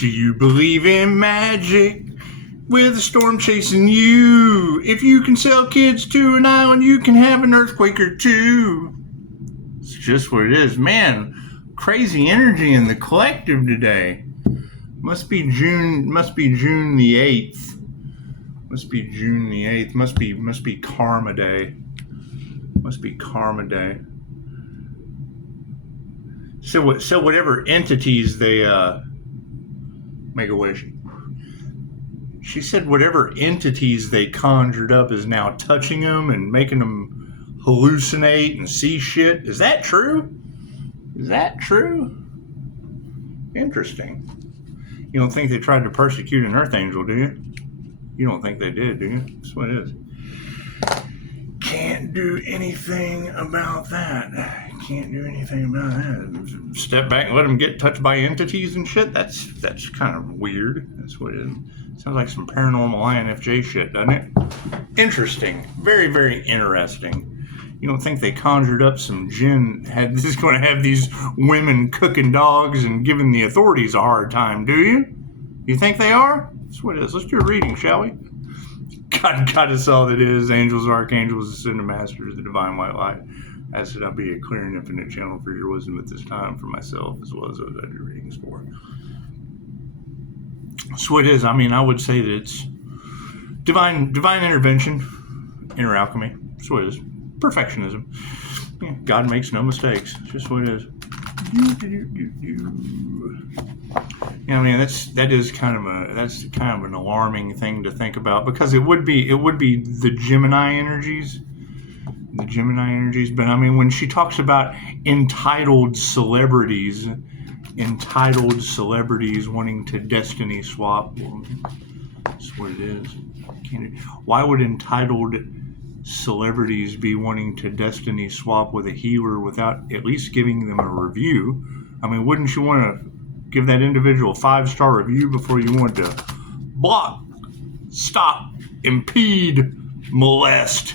Do you believe in magic? With a storm chasing you. If you can sell kids to an island, you can have an earthquake or two. It's just what it is. Man, crazy energy in the collective today. Must be June the 8th. Must be June the 8th. Must be Karma Day. Must be Karma Day. So whatever entities they make a wish. She said whatever entities they conjured up is now touching them and making them hallucinate and see shit. Is that true? Is that true? Interesting. You don't think they tried to persecute an earth angel, do you? You don't think they did, do you? That's what it is. Can't do anything about that. Can't do anything about that. Step back and let them get touched by entities and shit? That's kind of weird. That's what it is. Sounds like some paranormal INFJ shit, doesn't it? Interesting. Very, very interesting. You don't think they conjured up some jinn, is going to have these women cooking dogs and giving the authorities a hard time, do you? You think they are? That's what it is. Let's do a reading, shall we? God is all that is. Angels, archangels, ascended masters, the divine white light. As should I be a clear and infinite channel for your wisdom at this time for myself as well as those I do readings for. So it is. I mean, I would say that it's divine intervention, inner alchemy. That's what it is. Perfectionism. Yeah, God makes no mistakes. It's just what it is. Yeah, I mean that's kind of an alarming thing to think about, because it would be the Gemini energies. But I mean, when she talks about entitled celebrities wanting to destiny swap, well, that's what it is. Why would entitled celebrities be wanting to destiny swap with a healer without at least giving them a review? I mean, wouldn't you want to give that individual a 5-star review before you want to block, stop, impede, molest,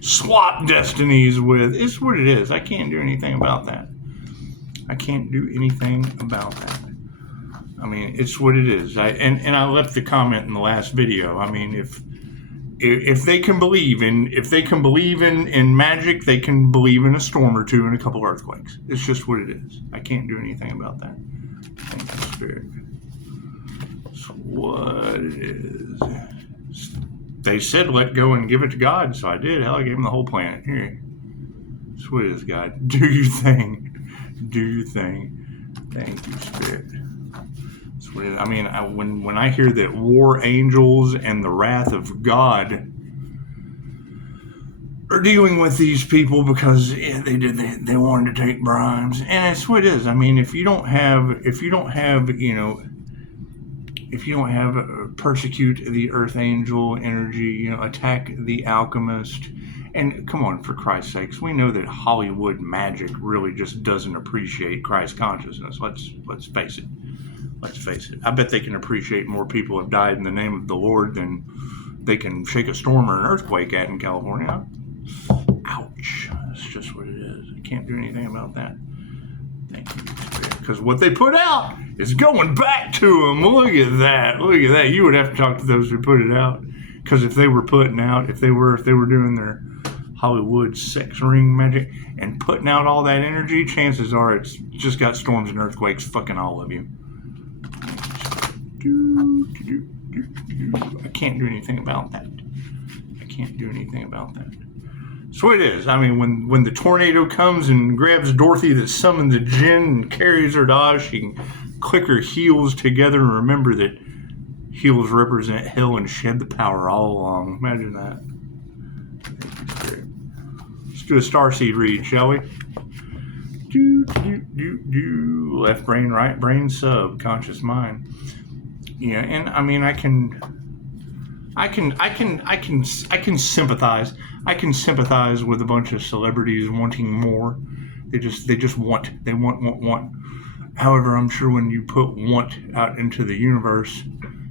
swap destinies with? It's what it is. I can't do anything about that. I mean, it's what it is. I left the comment in the last video. I mean, if they can believe in magic, they can believe in a storm or two and a couple earthquakes. It's just what it is. I can't do anything about that. Thank you, Spirit. It's what it is. They said let go and give it to God, so I did. Hell, I gave him the whole planet. Here. It's what it is, God. Do your thing. Do your thing. Thank you, Spirit. I mean, when I hear that war angels and the wrath of God are dealing with these people because they wanted to take bribes, and it's what it is. I mean, if you don't have persecute the earth angel energy, attack the alchemist, and come on, for Christ's sakes, we know that Hollywood magic really just doesn't appreciate Christ consciousness. Let's face it. Let's face it. I bet they can appreciate more people have died in the name of the Lord than they can shake a storm or an earthquake at in California. Ouch. That's just what it is. I can't do anything about that. Thank you, Spirit. Because what they put out is going back to them. Look at that. Look at that. You would have to talk to those who put it out. Because if they were putting out, if they were doing their Hollywood sex ring magic and putting out all that energy, chances are it's just got storms and earthquakes fucking all of you. I can't do anything about that. So it is. I mean, when the tornado comes and grabs Dorothy that summoned the djinn and carries her to Oz, she can click her heels together and remember that heels represent hell and shed the power all along. Imagine that. Let's do a starseed read, shall we? Left brain, right brain, subconscious mind. Yeah, and I mean, I can sympathize. I can sympathize with a bunch of celebrities wanting more. They just want. However, I'm sure when you put want out into the universe,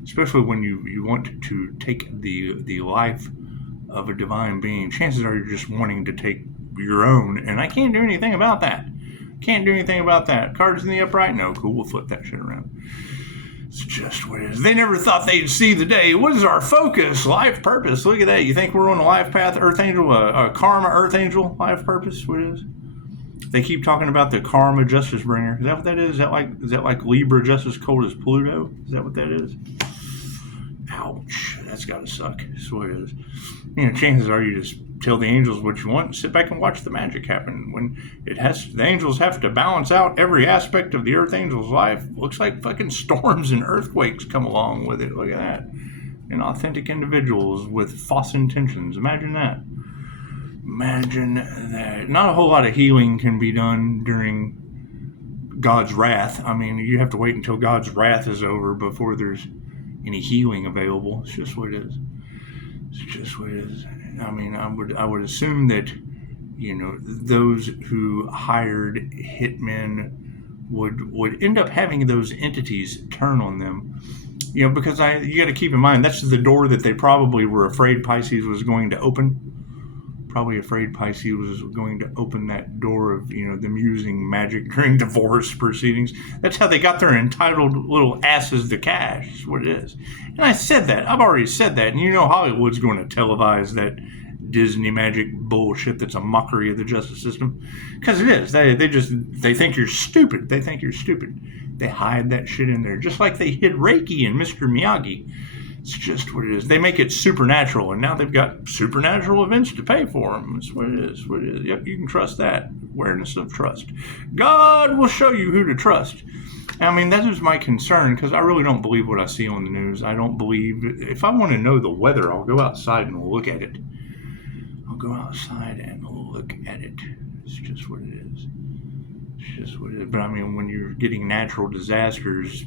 especially when you want to take the life of a divine being, chances are you're just wanting to take your own, and I can't do anything about that. Can't do anything about that. Cards in the upright? No, cool, we'll flip that shit around. It's just what it is. They never thought they'd see the day. What is our focus? Life purpose. Look at that. You think we're on a life path, Earth Angel, a karma Earth Angel, life purpose? What it is? They keep talking about the karma justice bringer. Is that what that is? Is that like Libra justice cold as Pluto? Is that what that is? Ouch. That's gotta suck. That's what it is. You know, chances are you just tell the angels what you want and sit back and watch the magic happen. When the angels have to balance out every aspect of the Earth Angel's life. Looks like fucking storms and earthquakes come along with it. Look at that. And authentic individuals with false intentions. Imagine that. Imagine that. Not a whole lot of healing can be done during God's wrath. I mean, you have to wait until God's wrath is over before there's any healing available. It's just what it is. It's just what it is. I mean, I would assume that, you know, those who hired hitmen would end up having those entities turn on them. You know, because you got to keep in mind, that's the door that they probably were afraid Pisces was going to open. Probably afraid Pisces was going to open that door of, you know, them using magic during divorce proceedings. That's how they got their entitled little asses to cash. That's what it is. And I said that. I've already said that. And you know Hollywood's going to televise that Disney magic bullshit that's a mockery of the justice system. Because it is. They think you're stupid. They think you're stupid. They hide that shit in there. Just like they hid Reiki and Mr. Miyagi. It's just what it is. They make it supernatural, and now they've got supernatural events to pay for them. It's what it is. What it is. Yep, you can trust that. Awareness of trust. God will show you who to trust. I mean, that is my concern, because I really don't believe what I see on the news. I don't believe... If I want to know the weather, I'll go outside and look at it. I'll go outside and look at it. It's just what it is. It's just what it is. But I mean, when you're getting natural disasters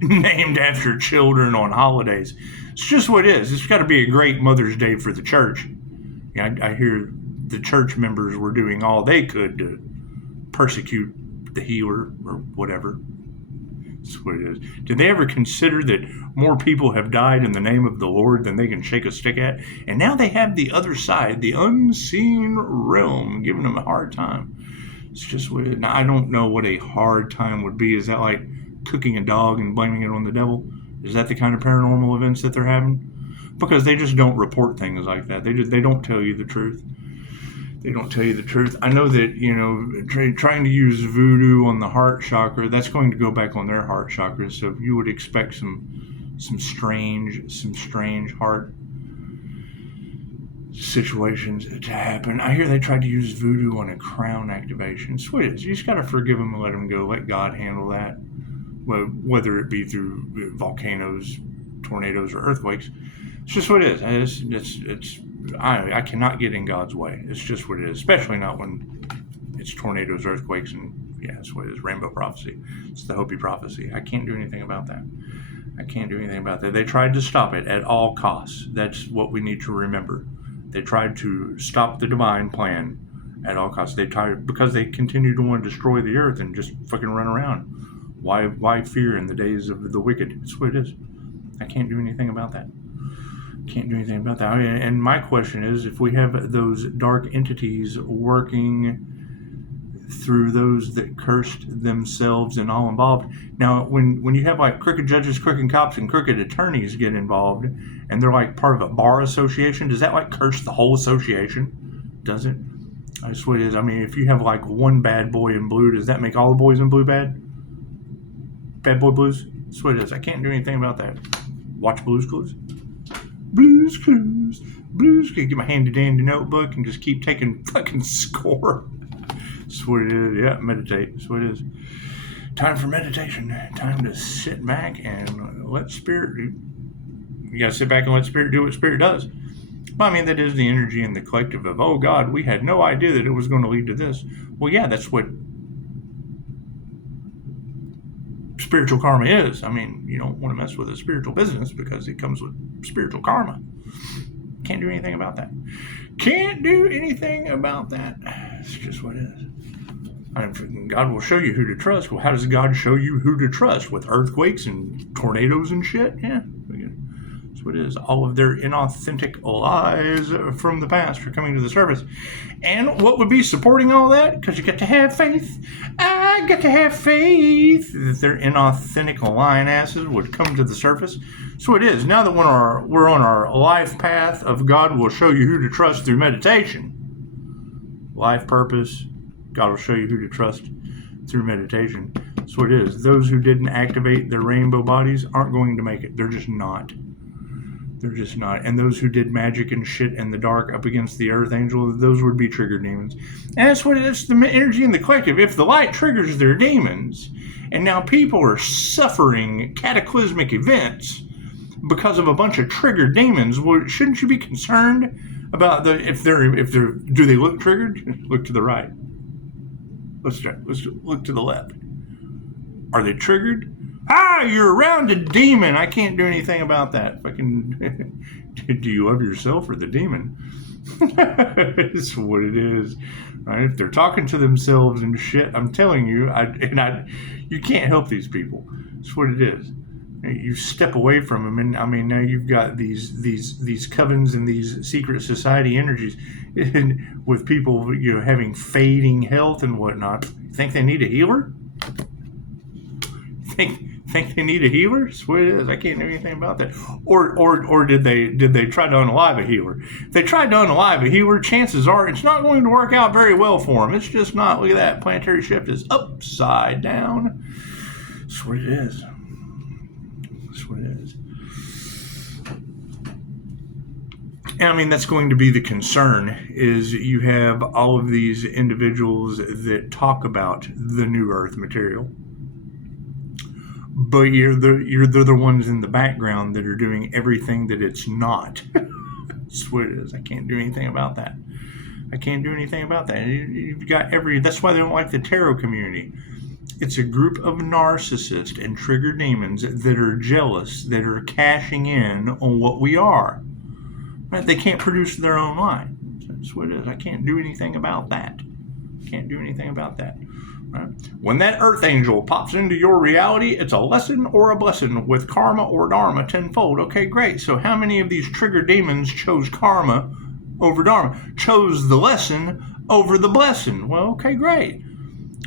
named after children on holidays, it's just what it is. It's got to be a great Mother's Day for the church. You know, I hear the church members were doing all they could to persecute the healer or whatever. That's what it is. Did they ever consider that more people have died in the name of the Lord than they can shake a stick at? And now they have the other side, the unseen realm, giving them a hard time. It's just what it is. Now, I don't know what a hard time would be. Is that like cooking a dog and blaming it on the devil? Is that the kind of paranormal events that they're having? Because they just don't report things like that. They don't tell you the truth. They don't tell you the truth. I know that, you know, trying to use voodoo on the heart chakra, that's going to go back on their heart chakra. So you would expect some strange heart situations to happen. I hear they tried to use voodoo on a crown activation. Sweet. You just got to forgive them and let them go. Let God handle that. Whether it be through volcanoes, tornadoes, or earthquakes. It's just what it is. I cannot get in God's way. It's just what it is, especially not when it's tornadoes, earthquakes, and yeah, that's what it is. Rainbow prophecy. It's the Hopi prophecy. I can't do anything about that. I can't do anything about that. They tried to stop it at all costs. That's what we need to remember. They tried to stop the divine plan at all costs. They tried because they continue to want to destroy the earth and just fucking run around. Why fear in the days of the wicked? That's what it is. I can't do anything about that. Can't do anything about that. And my question is, if we have those dark entities working through those that cursed themselves and all involved. Now, when you have like crooked judges, crooked cops, and crooked attorneys get involved, and they're like part of a bar association, does that like curse the whole association? Does it? That's what it is. I mean, if you have like one bad boy in blue, does that make all the boys in blue bad? Bad boy blues? That's what it is. I can't do anything about that. Watch Blue's Clues. Blue's Clues. Blue's Clues. Get my handy dandy notebook and just keep taking fucking score. That's what it is. Yeah, meditate. That's what it is. Time for meditation. Time to sit back and let spirit do. You gotta sit back and let spirit do what spirit does. Well, I mean, that is the energy in the collective of, oh God, we had no idea that it was going to lead to this. Well, yeah, that's what spiritual karma is. I mean, you don't want to mess with a spiritual business because it comes with spiritual karma. Can't do anything about that. Can't do anything about that. It's just what it is. God will show you who to trust. Well, how does God show you who to trust? With earthquakes and tornadoes and shit? Yeah. That's what it is. All of their inauthentic lies from the past are coming to the surface. And what would be supporting all that? Because you get to have faith. I get to have faith that their inauthentic lying asses would come to the surface. So it is. Now that we're on our life path of God will show you who to trust through meditation. Life purpose, God will show you who to trust through meditation. So it is. Those who didn't activate their rainbow bodies aren't going to make it. They're just not. They're just not. And those who did magic and shit in the dark up against the Earth Angel, those would be trigger demons. And that's what it is, the energy in the collective. If the light triggers their demons, and now people are suffering cataclysmic events because of a bunch of triggered demons, well, shouldn't you be concerned about if they're do they look triggered? Look to the right. Let's look to the left. Are they triggered? You're around a demon. I can't do anything about that. Fucking, do you love yourself or the demon? It's what it is. Right? If they're talking to themselves and shit, I'm telling you, you can't help these people. It's what it is. You step away from them, and I mean, now you've got these covens and these secret society energies, and with people, having fading health and whatnot. Think they need a healer? Think they need a healer? That's what it is. I can't do anything about that. Or did they try to unalive a healer? If they tried to unalive a healer, chances are it's not going to work out very well for them. It's just not. Look at that. Planetary shift is upside down. That's what it is. That's what it is. And I mean, that's going to be the concern, is you have all of these individuals that talk about the new earth material. But you're the ones in the background that are doing everything that it's not. That's what it is. I can't do anything about that. I can't do anything about that. You've got that's why they don't like the tarot community. It's a group of narcissists and trigger demons that are jealous, that are cashing in on what we are. Right? They can't produce their own light. That's what it is. I can't do anything about that. Can't do anything about that. Right? When that earth angel pops into your reality, it's a lesson or a blessing with karma or dharma tenfold. Okay, great. So how many of these trigger demons chose karma over dharma? Chose the lesson over the blessing? Well, okay, great.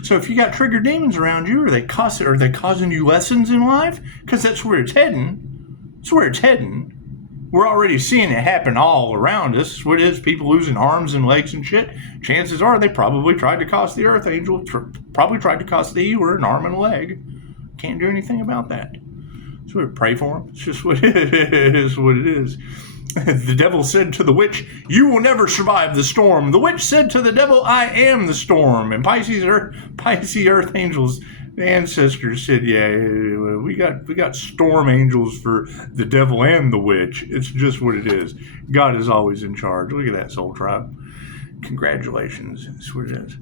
So if you got trigger demons around you, are they causing you lessons in life? Because that's where it's heading. That's where it's heading. We're already seeing it happen all around us. What is people losing arms and legs and shit? Chances are they probably tried to cost the Earth Angel, probably tried to cost the healer an arm and a leg. Can't do anything about that. So we pray for them. It's just what it is. What it is. The devil said to the witch, "You will never survive the storm." The witch said to the devil, "I am the storm." And Pisces Earth Angels, the ancestors said, "Yeah, we got storm angels for the devil and the witch." It's just what it is. God is always in charge. Look at that, Soul Tribe. Congratulations. That's what it is.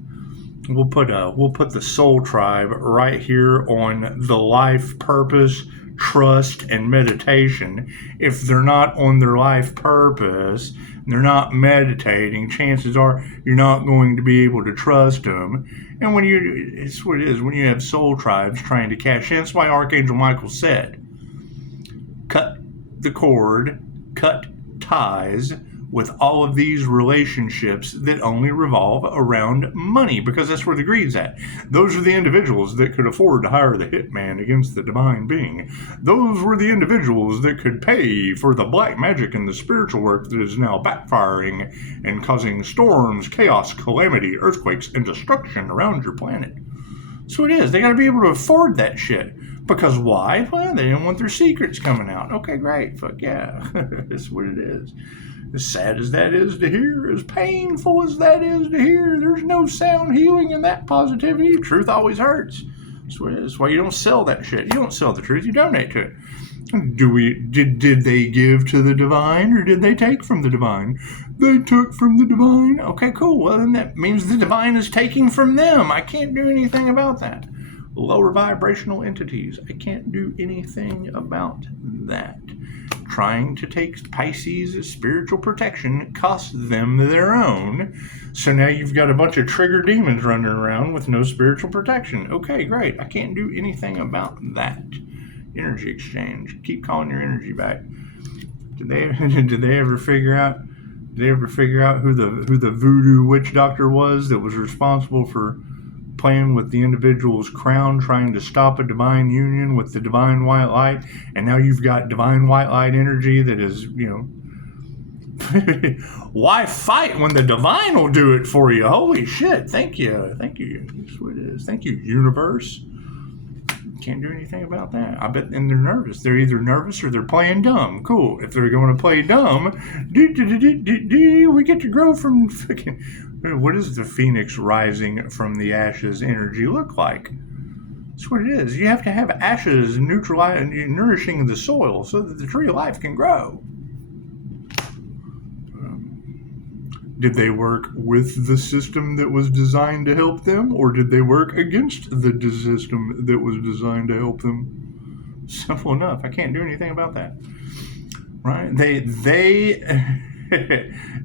We'll put the Soul Tribe right here on the life purpose, trust, and meditation. If they're not on their life purpose, they're not meditating, chances are you're not going to be able to trust them. And it's what it is, when you have soul tribes trying to cash in, that's why Archangel Michael said, cut the cord, cut ties with all of these relationships that only revolve around money, because that's where the greed's at. Those are the individuals that could afford to hire the hitman against the divine being. Those were the individuals that could pay for the black magic and the spiritual work that is now backfiring and causing storms, chaos, calamity, earthquakes, and destruction around your planet. So it is. They got to be able to afford that shit. Because why? Well, they didn't want their secrets coming out. Okay, great. Fuck yeah. That's what it is. As sad as that is to hear, as painful as that is to hear, there's no sound healing in that positivity. Truth always hurts. That's why you don't sell that shit. You don't sell the truth, you donate to it. Did they give to the divine, or did they take from the divine? They took from the divine. Okay, cool. Well, then that means the divine is taking from them. I can't do anything about that. Lower vibrational entities. I can't do anything about that. Trying to take Pisces' spiritual protection costs them their own. So now you've got a bunch of trigger demons running around with no spiritual protection. Okay, great. I can't do anything about that. Energy exchange. Keep calling your energy back. Did they ever figure out? Did they ever figure out who the voodoo witch doctor was that was responsible for playing with the individual's crown, trying to stop a divine union with the divine white light? And now you've got divine white light energy that is, why fight when the divine will do it for you? Holy shit! Thank you. That's what it is. Thank you, universe. Can't do anything about that. I bet, and they're nervous. They're either nervous or they're playing dumb. Cool. If they're going to play dumb, we get to grow from fucking. What does the phoenix rising from the ashes energy look like? That's what it is. You have to have ashes nourishing the soil so that the tree of life can grow. Did they work with the system that was designed to help them, or did they work against the system that was designed to help them? Simple enough. I can't do anything about that. Right?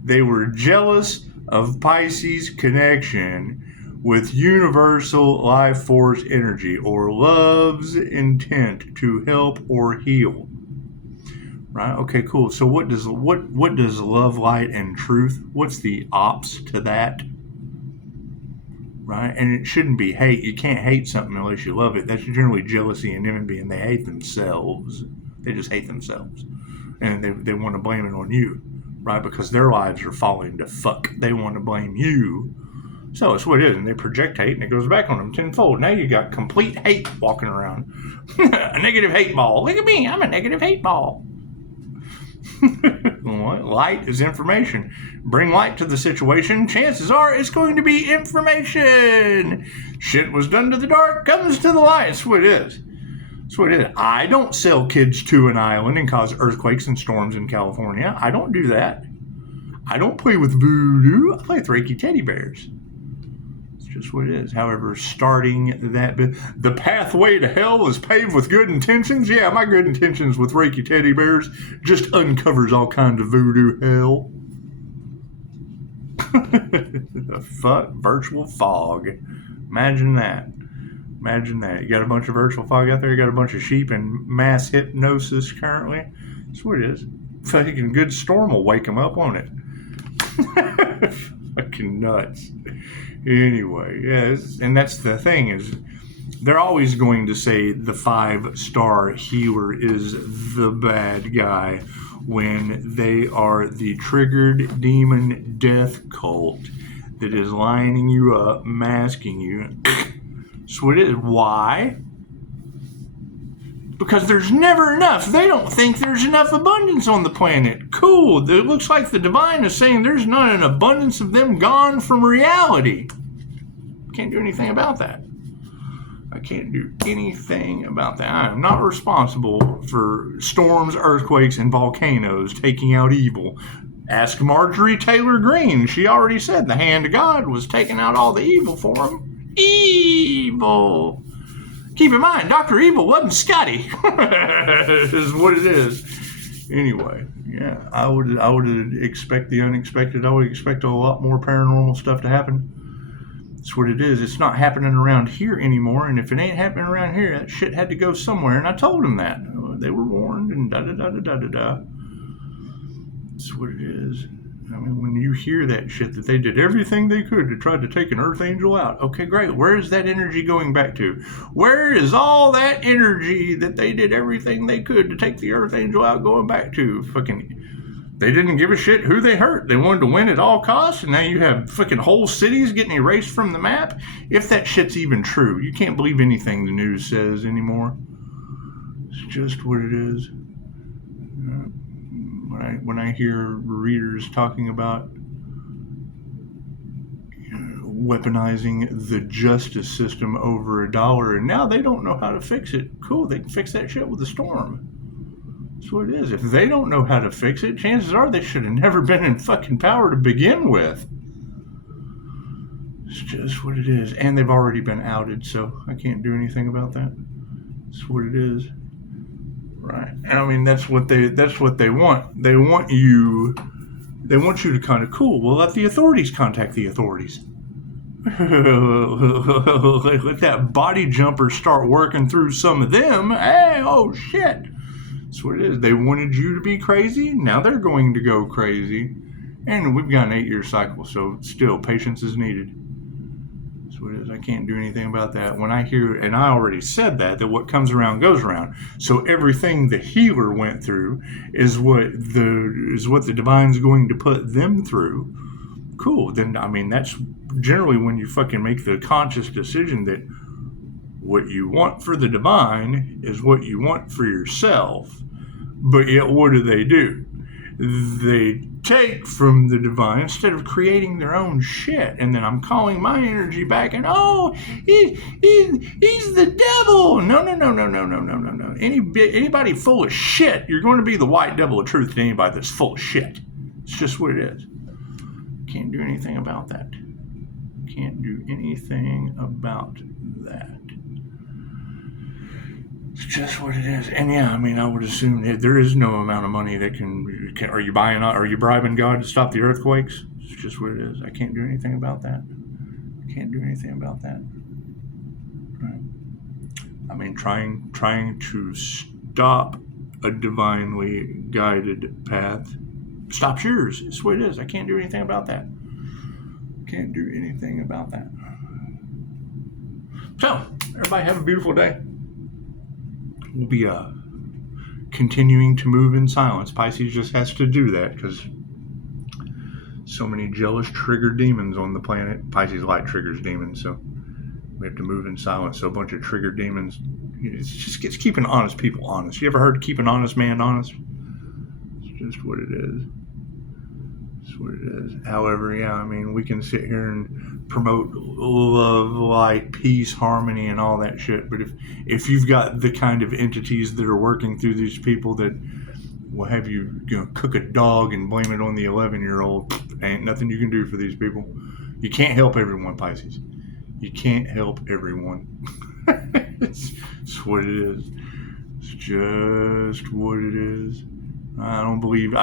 They were jealous of Pisces' connection with universal life force energy, or love's intent to help or heal. Right? Okay, cool. So what does love, light, and truth? What's the ops to that? Right? And it shouldn't be hate. You can't hate something unless you love it. That's generally jealousy and envy, and they hate themselves. They just hate themselves, and they want to blame it on you, right? Because their lives are falling to fuck. They want to blame you. So it's what it is, and they project hate, and it goes back on them tenfold. Now you got complete hate walking around. A negative hate ball. Look at me. I'm a negative hate ball. Light is information. Bring light to the situation. Chances are it's going to be information. Shit was done to the dark, comes to the light. That's what it is. That's what it is. I don't sell kids to an island and cause earthquakes and storms in California. I don't do that. I don't play with voodoo. I play with Reiki teddy bears. Just what it is. However, starting that the pathway to hell is paved with good intentions. Yeah, my good intentions with Reiki teddy bears just uncovers all kinds of voodoo hell. The fuck, virtual fog. Imagine that. You got a bunch of virtual fog out there. You got a bunch of sheep in mass hypnosis currently. That's what it is. Fucking good storm will wake them up, won't it? Fucking nuts. Anyway, yes, and that's the thing, is they're always going to say the 5-star healer is the bad guy when they are the triggered demon death cult that is lining you up, masking you. So it is. Why? Because there's never enough. They don't think there's enough abundance on the planet. Cool. It looks like the divine is saying there's not an abundance of them gone from reality. Can't do anything about that. I can't do anything about that. I am not responsible for storms, earthquakes, and volcanoes taking out evil. Ask Marjorie Taylor Greene. She already said the hand of God was taking out all the evil for them. Evil. Keep in mind, Dr. Evil wasn't Scotty. Is what it is. Anyway, yeah, I would expect the unexpected. I would expect a lot more paranormal stuff to happen. That's what it is. It's not happening around here anymore, and if it ain't happening around here, that shit had to go somewhere, and I told them that. They were warned, and da-da-da-da-da-da-da. That's what it is. I mean, when you hear that shit, that they did everything they could to try to take an Earth Angel out. Okay, great. Where is that energy going back to? Where is all that energy that they did everything they could to take the Earth Angel out going back to? Fucking, they didn't give a shit who they hurt. They wanted to win at all costs, and now you have fucking whole cities getting erased from the map. If that shit's even true, you can't believe anything the news says anymore. It's just what it is. When I hear readers talking about weaponizing the justice system over $1, and now they don't know how to fix it. Cool, they can fix that shit with a storm. That's what it is. If they don't know how to fix it, chances are they should have never been in fucking power to begin with. It's just what it is. And they've already been outed, so I can't do anything about that. That's what it is. Right. And I mean, that's what they want. They want you to kind of, cool, well, let the authorities contact the authorities. Let that body jumper start working through some of them. Hey, oh shit. That's what it is. They wanted you to be crazy. Now they're going to go crazy. And we've got an 8-year cycle, so still, patience is needed. That's what it is. I can't do anything about that. When I hear, and I already said that what comes around goes around. So everything the healer went through is what the divine's going to put them through. Cool. Then, I mean, that's generally when you fucking make the conscious decision that what you want for the divine is what you want for yourself. But yet, what do? They take from the divine instead of creating their own shit. And then I'm calling my energy back and, he's the devil. No. Anybody full of shit, you're going to be the white devil of truth to anybody that's full of shit. It's just what it is. Can't do anything about that. Can't do anything about that. It's just what it is. And yeah, I mean, I would assume that there is no amount of money that can are you bribing God to stop the earthquakes? It's just what it is. I can't do anything about that. Can't do anything about that. Right. I mean, trying to stop a divinely guided path stops yours. It's what it is. I can't do anything about that. Can't do anything about that. So, everybody have a beautiful day. We'll be continuing to move in silence. Pisces just has to do that because so many jealous triggered demons on the planet. Pisces light triggers demons, so we have to move in silence. So a bunch of triggered demons. It's keeping honest people honest. You ever heard keep an honest man honest? It's just what it is. It's what it is. However, yeah, I mean, we can sit here and promote love, light, peace, harmony, and all that shit. But if you've got the kind of entities that are working through these people that will have you, cook a dog and blame it on the 11-year-old, ain't nothing you can do for these people. You can't help everyone, Pisces. You can't help everyone. It's what it is. It's just what it is. I don't believe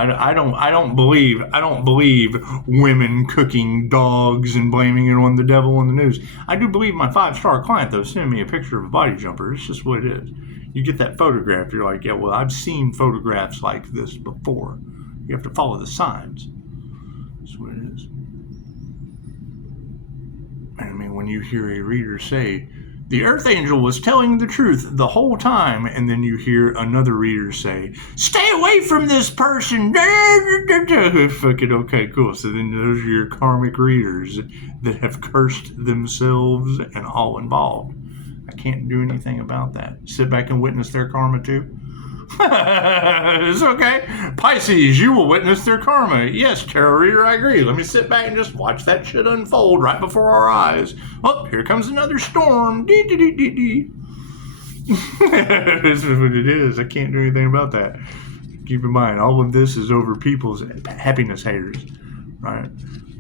women cooking dogs and blaming it on the devil on the news. I do believe my 5-star client, though, sent me a picture of a body jumper. It's just what it is. You get that photograph, you're like, yeah, well, I've seen photographs like this before. You have to follow the signs. That's what it is. I mean, when you hear a reader say, the Earth Angel was telling the truth the whole time, and then you hear another reader say, stay away from this person. Fucking okay, cool. So then those are your karmic readers that have cursed themselves and all involved. I can't do anything about that. Sit back and witness their karma too. It's okay. Pisces, you will witness their karma. Yes, tarot reader, I agree. Let me sit back and just watch that shit unfold right before our eyes. Oh, here comes another storm. Dee. This is what it is. I can't do anything about that. Keep in mind, all of this is over people's happiness haters, right?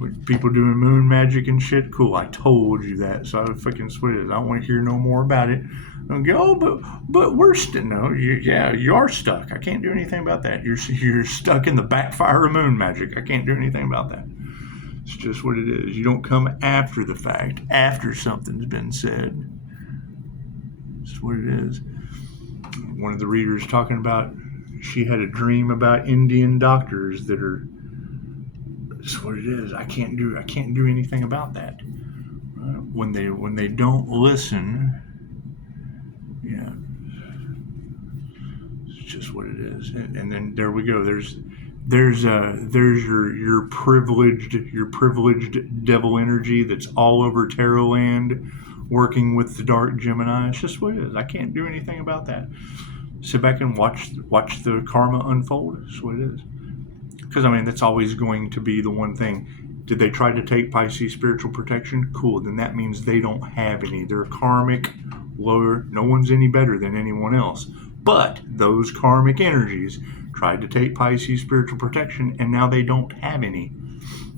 With people doing moon magic and shit, cool. I told you that, so I fucking swear it. I don't want to hear no more about it. And go, but we're still you are stuck. I can't do anything about that. You're stuck in the backfire of moon magic. I can't do anything about that. It's just what it is. You don't come after the fact, after something's been said. It's what it is. One of the readers talking about she had a dream about Indian doctors that are. It's what it is. I can't do anything about that. When they don't listen. Yeah, it's just what it is, and then there we go. There's your privileged devil energy that's all over tarot land, working with the dark Gemini. It's just what it is. I can't do anything about that. Sit back and watch the karma unfold. That's what it is. Because I mean, that's always going to be the one thing. Did they try to take Pisces spiritual protection? Cool. Then that means they don't have any. They're karmic. Lower, no one's any better than anyone else. But those karmic energies tried to take Pisces spiritual protection, and now they don't have any.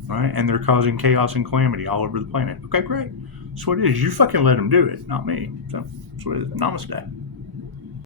Right? And they're causing chaos and calamity all over the planet. Okay, great. That's what it is. You fucking let them do it, not me. So that's what it is. Namaste.